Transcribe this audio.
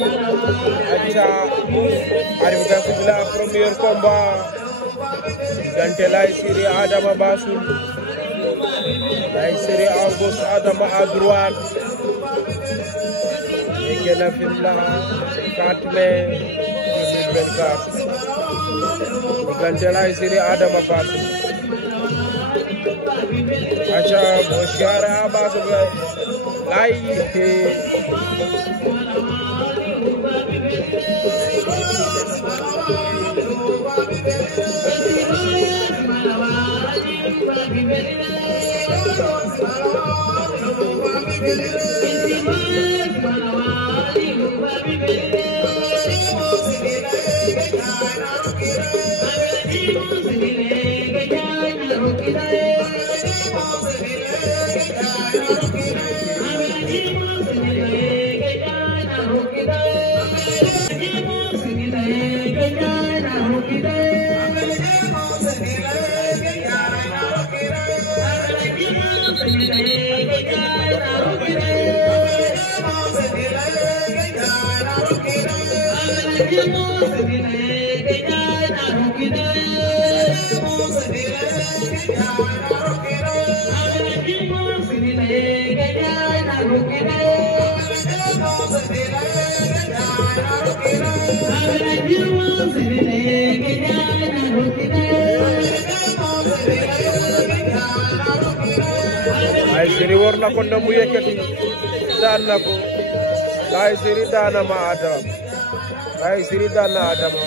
Acha arbitre siffla premier combat diggante Laye Siry Adama Bassoul. Laye Siry à gauche, Adama à droite. Gena Fimela 4 mai 2024 diggante Laye Siry Adama Bassoul. Acha Boshara Bassoul Laye Laye Siry war na ko mu yëkkati daan na ko. Laye Siry daan na Adama. Laye Siry daan na Adama.